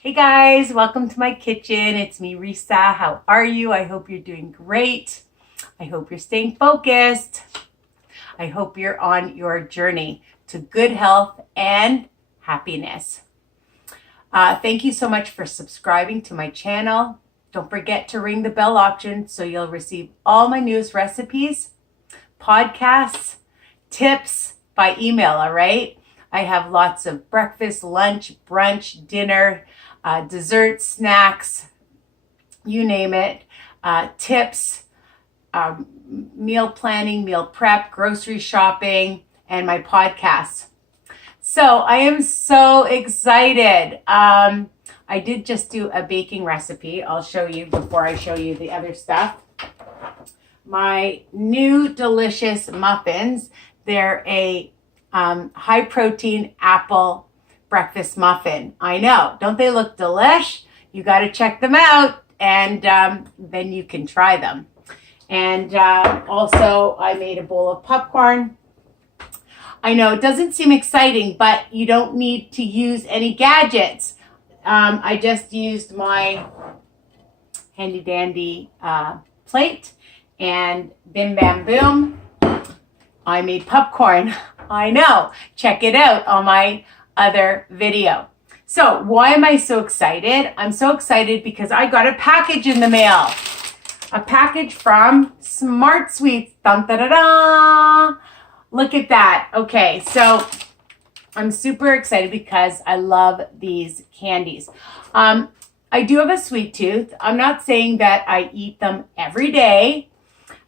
Hey guys, welcome to my kitchen. It's me, Risa. How are you? I hope you're doing great. I hope you're staying focused. I hope you're on your journey to good health and happiness. Thank you so much for subscribing to my channel. Don't forget to ring the bell option so you'll receive all my newest recipes, podcasts, tips by email, all right? I have lots of breakfast, lunch, brunch, dinner, dessert, snacks, you name it, tips, meal planning, meal prep, grocery shopping, and my podcasts. So I am so excited. I did just do a baking recipe. I'll show you before I show you the other stuff. My new delicious muffins. They're a high protein apple breakfast muffin. I know, don't they look delish? You got to check them out, and then you can try them. And also I made a bowl of popcorn. I know it doesn't seem exciting, but you don't need to use any gadgets. I just used my handy dandy plate and bim bam boom, I made popcorn. I know, check it out on my other video. So why am I so excited? I'm so excited because I got a package in the mail. A package from Smart Sweets. Dun, da, da, da. Look at that. Okay, so I'm super excited because I love these candies. I do have a sweet tooth. I'm not saying that I eat them every day,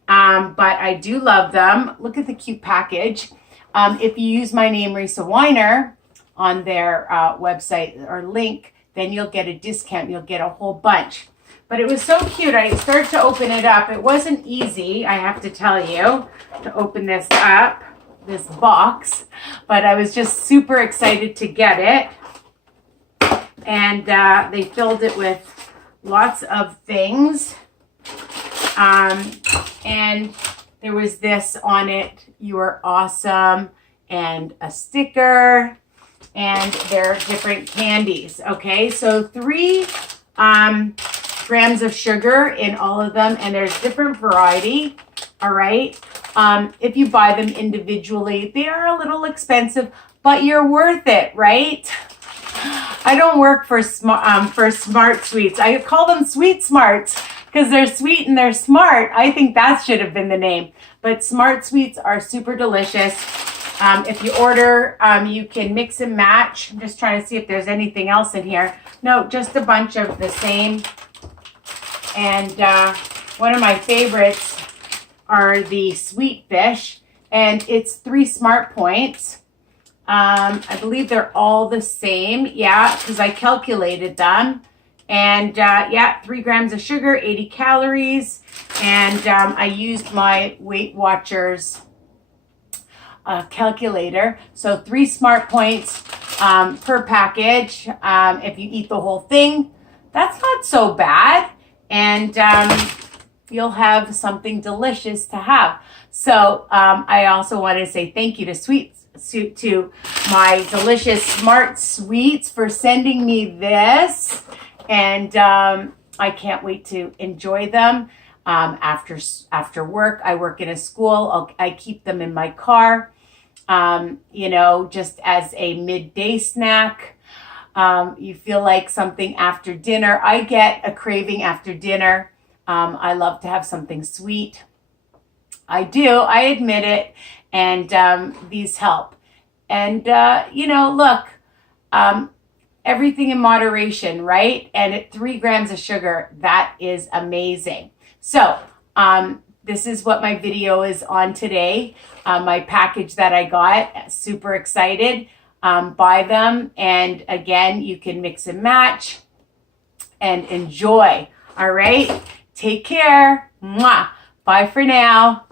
but I do love them. Look at the cute package. If you use my name, Risa Weiner, on their website or link, then you'll get a discount. You'll get a whole bunch. But it was so cute. I started to open it up. It wasn't easy, I have to tell you, to open this up, this box. But I was just super excited to get it. And they filled it with lots of things. And there was this on it, "You are awesome," and a sticker. And they're different candies. Okay, so 3 grams of sugar in all of them, and there's different variety. All right, if you buy them individually, they are a little expensive, but you're worth it, right? I don't work for Smart Sweets. I call them Sweet Smarts because they're sweet and they're smart. I think that should have been the name. But Smart Sweets are super delicious. If you order, you can mix and match. I'm just trying to see if there's anything else in here. No, just a bunch of the same. And one of my favorites are the sweet fish. And it's 3 Smart Points. I believe they're all the same. Yeah, because I calculated them. And yeah, 3 grams of sugar, 80 calories. And I used my Weight Watchers calculator. So 3 Smart Points per package. If you eat the whole thing, that's not so bad. And you'll have something delicious to have. So I also want to say thank you to my delicious Smart Sweets for sending me this. And I can't wait to enjoy them. After work, I work in a school. I keep them in my car, just as a midday snack. You feel like something after dinner. I get a craving after dinner. I love to have something sweet. I do. I admit it. And these help. And, look, everything in moderation, right? And at 3 grams of sugar, that is amazing. So this is what my video is on today. My package that I got, super excited. Buy them. And again, you can mix and match and enjoy. All right. Take care. Mwah. Bye for now.